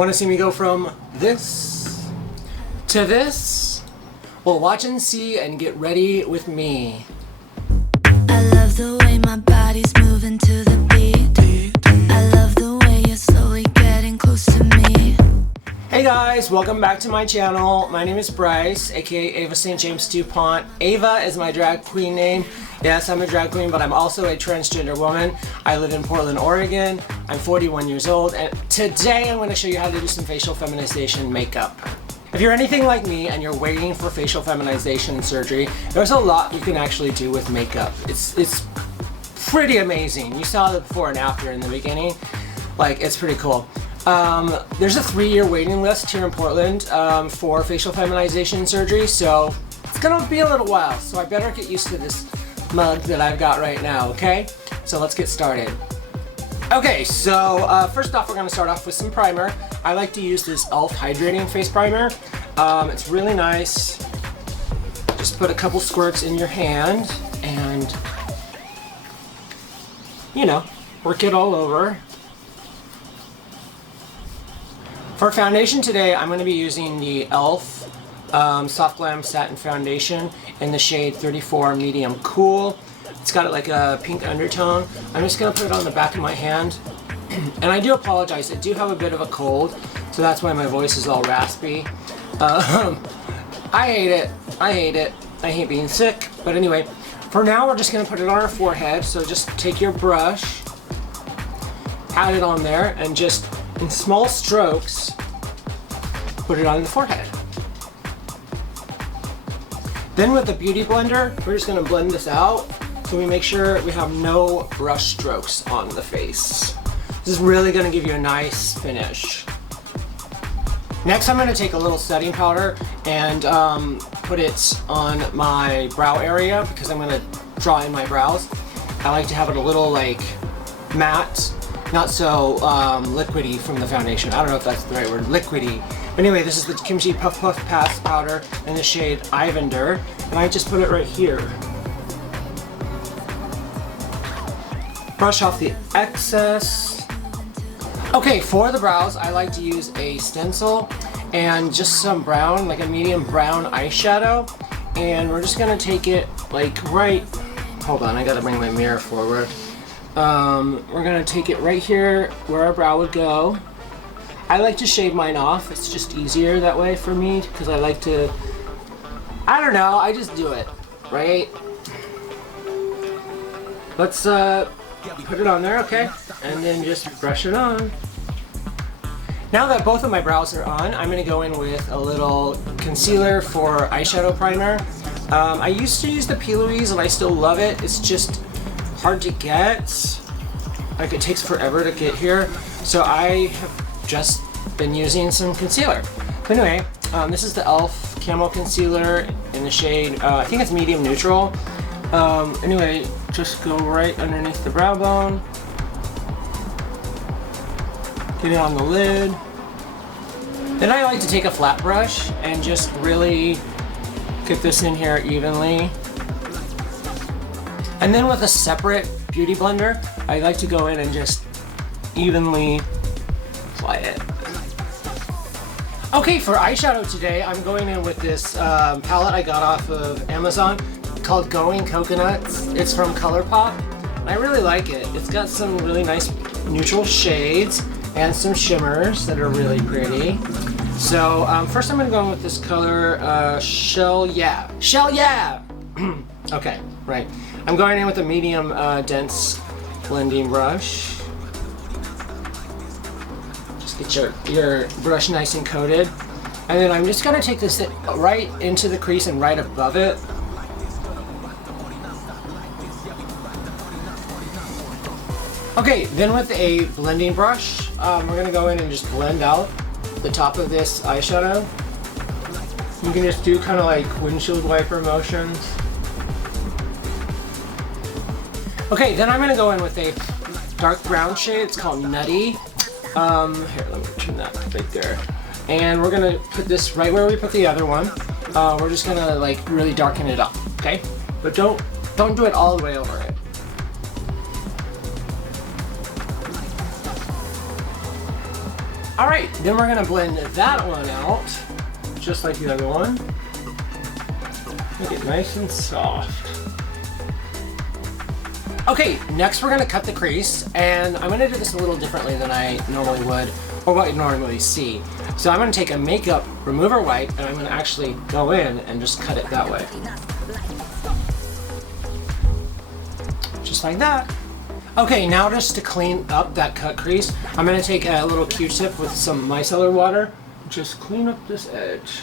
Want to see me go from this to this? Well, watch and see and get ready with me. I love the way my body's moving to the beat. I love the way you're slowly getting close to me. Hey guys, welcome back to my channel. My name is Bryce, aka Ava St James DuPont. Ava is my drag queen name. Yes, I'm a drag queen, but I'm also a transgender woman. I live in Portland, Oregon. I'm 41 years old, and today I'm going to show you how to do some facial feminization makeup. If you're anything like me and you're waiting for facial feminization surgery, there's a lot you can actually do with makeup. It's pretty amazing. You saw the before and after in the beginning. Like, it's pretty cool. There's a 3-year waiting list here in Portland for facial feminization surgery, so it's gonna be a little while, so I better get used to this mug that I've got right now, okay? So let's get started. Okay, so first off, we're gonna start off with some primer. I like to use this e.l.f. hydrating face primer. It's really nice. Just put a couple squirts in your hand and, you know, work it all over. For foundation today, I'm going to be using the e.l.f. Soft Glam Satin Foundation in the shade 34 Medium Cool. It's got like a pink undertone. I'm just going to put it on the back of my hand. And I do apologize, I do have a bit of a cold, so that's why my voice is all raspy. I hate it. I hate it. I hate being sick. But anyway, for now we're just going to put it on our forehead. So just take your brush, pat it on there, and just in small strokes, put it on the forehead. Then with the Beauty Blender, we're just going to blend this out so we make sure we have no brush strokes on the face. This is really going to give you a nice finish. Next, I'm going to take a little setting powder and put it on my brow area because I'm going to draw in my brows. I like to have it a little like matte, not so liquidy from the foundation. I don't know if that's the right word, liquidy. But anyway, this is the Kimchi Puff Puff Pass powder in the shade Ivender, and I just put it right here. Brush off the excess. Okay, for the brows, I like to use a stencil and just some brown, like a medium brown eyeshadow. And we're just gonna take it like right, hold on, I gotta bring my mirror forward. We're gonna take it right here where our brow would go. I like to shave mine off. It's just easier that way for me because I like to, I don't know, I just do it, right? Let's put it on there, okay? And then just brush it on. Now that both of my brows are on, I'm gonna go in with a little concealer for eyeshadow primer. I used to use the P. Louise and I still love it. It's just hard to get. Like, it takes forever to get here. So I have just been using some concealer. But anyway, this is the e.l.f. Camo Concealer in the shade, I think it's medium neutral. Anyway, just go right underneath the brow bone. Get it on the lid. Then I like to take a flat brush and just really get this in here evenly. And then with a separate Beauty Blender, I like to go in and just evenly apply it. Okay, for eyeshadow today, I'm going in with this palette I got off of Amazon called Going Coconuts. It's from ColourPop, and I really like it. It's got some really nice neutral shades and some shimmers that are really pretty. So first I'm going to go in with this color, Shell Yeah. Shell Yeah! Okay, right. I'm going in with a medium dense blending brush. Just get your brush nice and coated. And then I'm just going to take this right into the crease and right above it. Okay, then with a blending brush, we're going to go in and just blend out the top of this eyeshadow. You can just do kind of like windshield wiper motions. Okay, then I'm going to go in with a dark brown shade. It's called Nutty. Here, let me turn that right there. And we're going to put this right where we put the other one. We're just going to like really darken it up, okay? But don't do it all the way over it. Alright, then we're gonna blend that one out, just like the other one. Make it nice and soft. Okay, next we're gonna cut the crease, and I'm gonna do this a little differently than I normally would, or what you normally see. So I'm gonna take a makeup remover wipe, and I'm gonna actually go in and just cut it that way. Just like that. Okay, now just to clean up that cut crease, I'm gonna take a little Q-tip with some micellar water, just clean up this edge.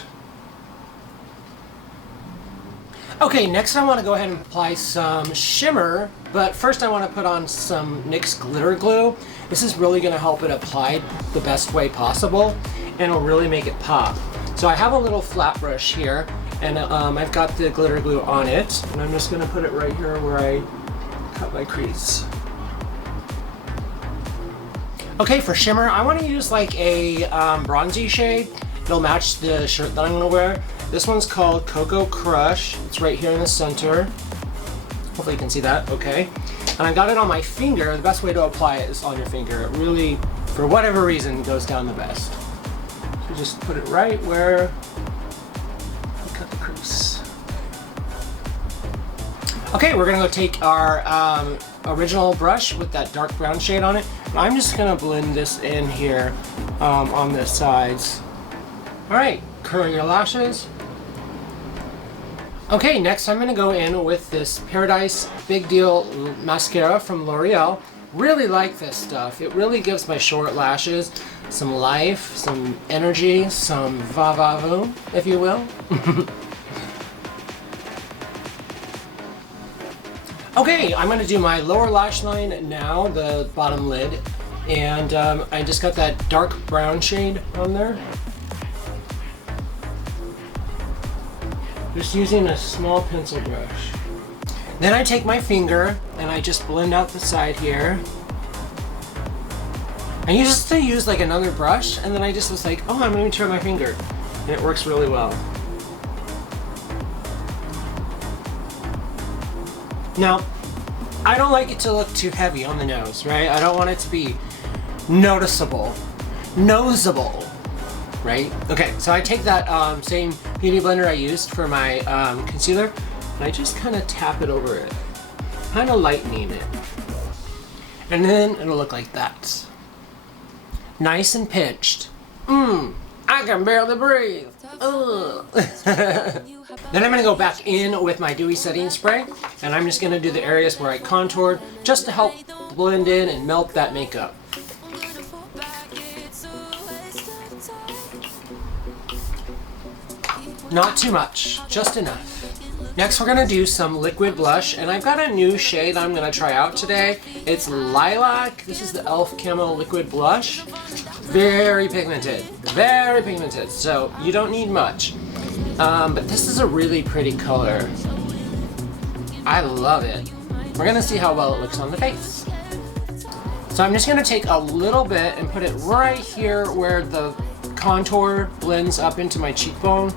Okay, next I want to go ahead and apply some shimmer, but first I want to put on some NYX glitter glue. This is really going to help it apply the best way possible, and it'll really make it pop. So I have a little flat brush here, and I've got the glitter glue on it, and I'm just going to put it right here where I cut my crease. Okay, for shimmer, I want to use like a bronzy shade. It'll match the shirt that I'm going to wear. This one's called Cocoa Crush. It's right here in the center. Hopefully you can see that, okay. And I got it on my finger. The best way to apply it is on your finger. It really, for whatever reason, goes down the best. So just put it right where you cut the crease. Okay, we're gonna go take our original brush with that dark brown shade on it. And I'm just gonna blend this in here on the sides. All right, curl your lashes. Okay, next I'm gonna go in with this Paradise Big Deal mascara from L'Oreal. Really like this stuff. It really gives my short lashes some life, some energy, some va-va-voom, if you will. Okay, I'm gonna do my lower lash line now, the bottom lid. And I just got that dark brown shade on there. Just using a small pencil brush. Then I take my finger and I just blend out the side here. I used to use like another brush, and then I just was like, oh, I'm going to turn my finger. And it works really well. Now, I don't like it to look too heavy on the nose, right? I don't want it to be noticeable, noseable. Right? Okay, so I take that same beauty blender I used for my concealer, and I just kind of tap it over it, kind of lightening it. And then it'll look like that. Nice and pinched. I can barely breathe. Then I'm going to go back in with my dewy setting spray, and I'm just going to do the areas where I contoured just to help blend in and melt that makeup. Not too much, just enough. Next we're gonna do some liquid blush, and I've got a new shade I'm gonna try out today. It's Lilac. This is the e.l.f. Camo Liquid Blush. Very pigmented, so you don't need much. But this is a really pretty color. I love it. We're gonna see how well it looks on the face. So I'm just gonna take a little bit and put it right here where the contour blends up into my cheekbone.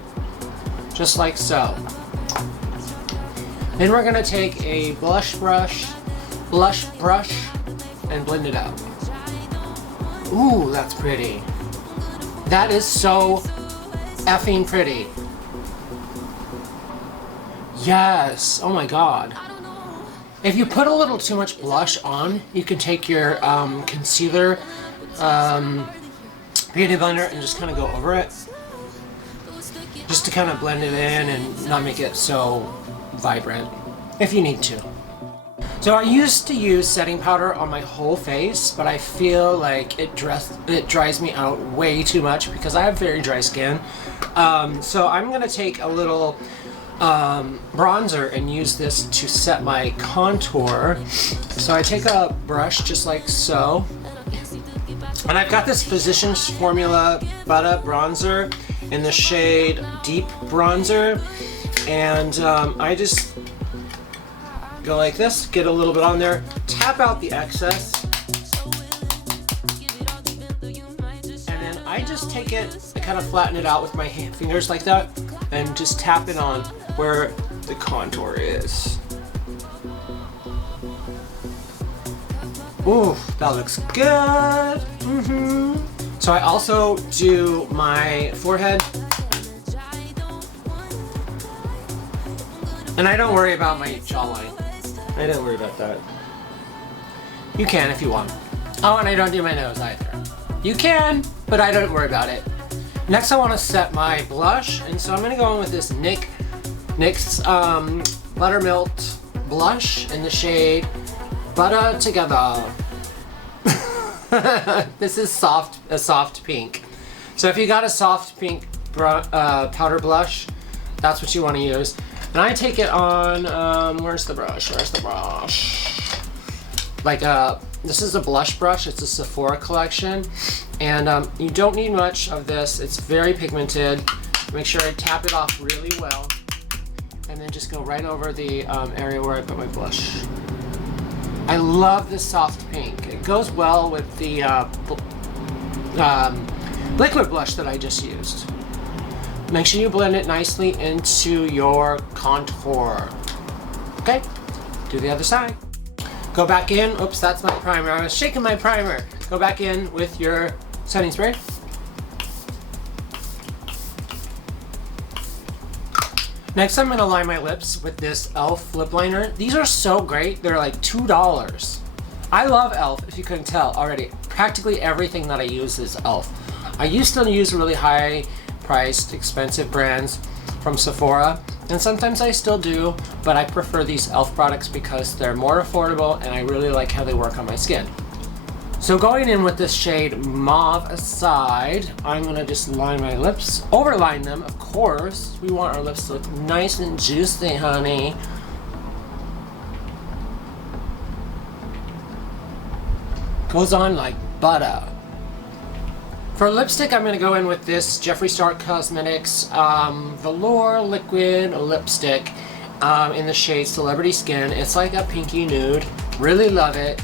Just like so. Then we're gonna take a blush brush, and blend it out. Ooh, that's pretty. That is so effing pretty. Yes, oh my god. If you put a little too much blush on, you can take your concealer beauty blender and just kind of go over it. Just to kind of blend it in and not make it so vibrant, if you need to. So I used to use setting powder on my whole face, but I feel like it dries me out way too much because I have very dry skin. So I'm gonna take a little bronzer and use this to set my contour. So I take a brush just like so, and I've got this Physicians Formula Butter Bronzer in the shade Deep Bronzer, and I just go like this, get a little bit on there, tap out the excess, and then I just take it, I kind of flatten it out with my fingers like that, and just tap it on where the contour is. Ooh, that looks good. So I also do my forehead. And I don't worry about my jawline. I don't worry about that. You can if you want. Oh, and I don't do my nose either. You can, but I don't worry about it. Next I want to set my blush, and so I'm going to go in with this NYX Buttermilk blush in the shade Butter Together. This is a soft pink. So if you got a soft pink powder blush, that's what you want to use. And I take it on, where's the brush? Like this is a blush brush. It's a Sephora collection. And you don't need much of this. It's very pigmented. Make sure I tap it off really well. And then just go right over the area where I put my blush. I love this soft pink. It goes well with the liquid blush that I just used. Make sure you blend it nicely into your contour. Okay, do the other side. Go back in, oops, that's my primer. I was shaking my primer. Go back in with your setting spray. Next, I'm gonna line my lips with this e.l.f. lip liner. These are so great, they're like $2. I love e.l.f., if you couldn't tell already. Practically everything that I use is e.l.f. I used to use really high priced, expensive brands from Sephora, and sometimes I still do, but I prefer these e.l.f. products because they're more affordable and I really like how they work on my skin. So going in with this shade Mauve Aside, I'm gonna just line my lips, overline them, of course. We want our lips to look nice and juicy, honey. Goes on like butter. For lipstick, I'm gonna go in with this Jeffree Star Cosmetics Velour Liquid Lipstick in the shade Celebrity Skin. It's like a pinky nude. Really love it.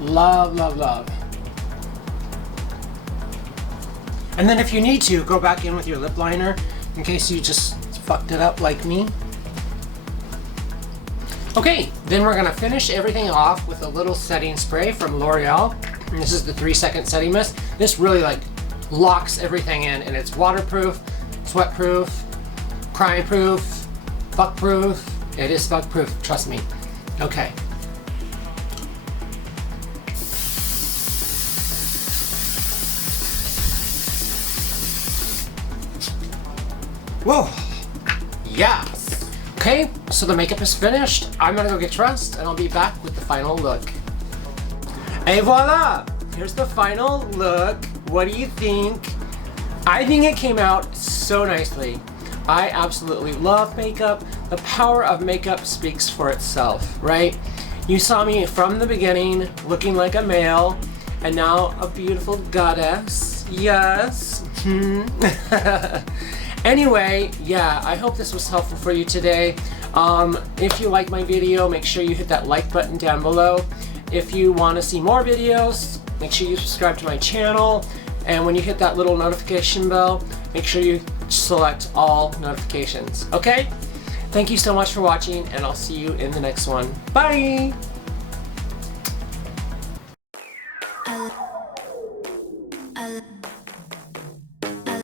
Love, love, love. And then if you need to, go back in with your lip liner in case you just fucked it up like me. Okay, then we're gonna finish everything off with a little setting spray from L'Oreal. This is the 3-second setting mist. This really like locks everything in, and it's waterproof, sweat-proof, crime-proof, fuck-proof. It is fuck-proof, trust me. Okay. Whoa, yes. Okay, so the makeup is finished. I'm gonna go get dressed and I'll be back with the final look. Et voila, here's the final look. What do you think? I think it came out so nicely. I absolutely love makeup. The power of makeup speaks for itself, right? You saw me from the beginning looking like a male and now a beautiful goddess. Yes. Anyway, yeah, I hope this was helpful for you today. If you like my video, make sure you hit that like button down below. If you want to see more videos, make sure you subscribe to my channel. And when you hit that little notification bell, make sure you select all notifications, okay? Thank you so much for watching, and I'll see you in the next one. Bye!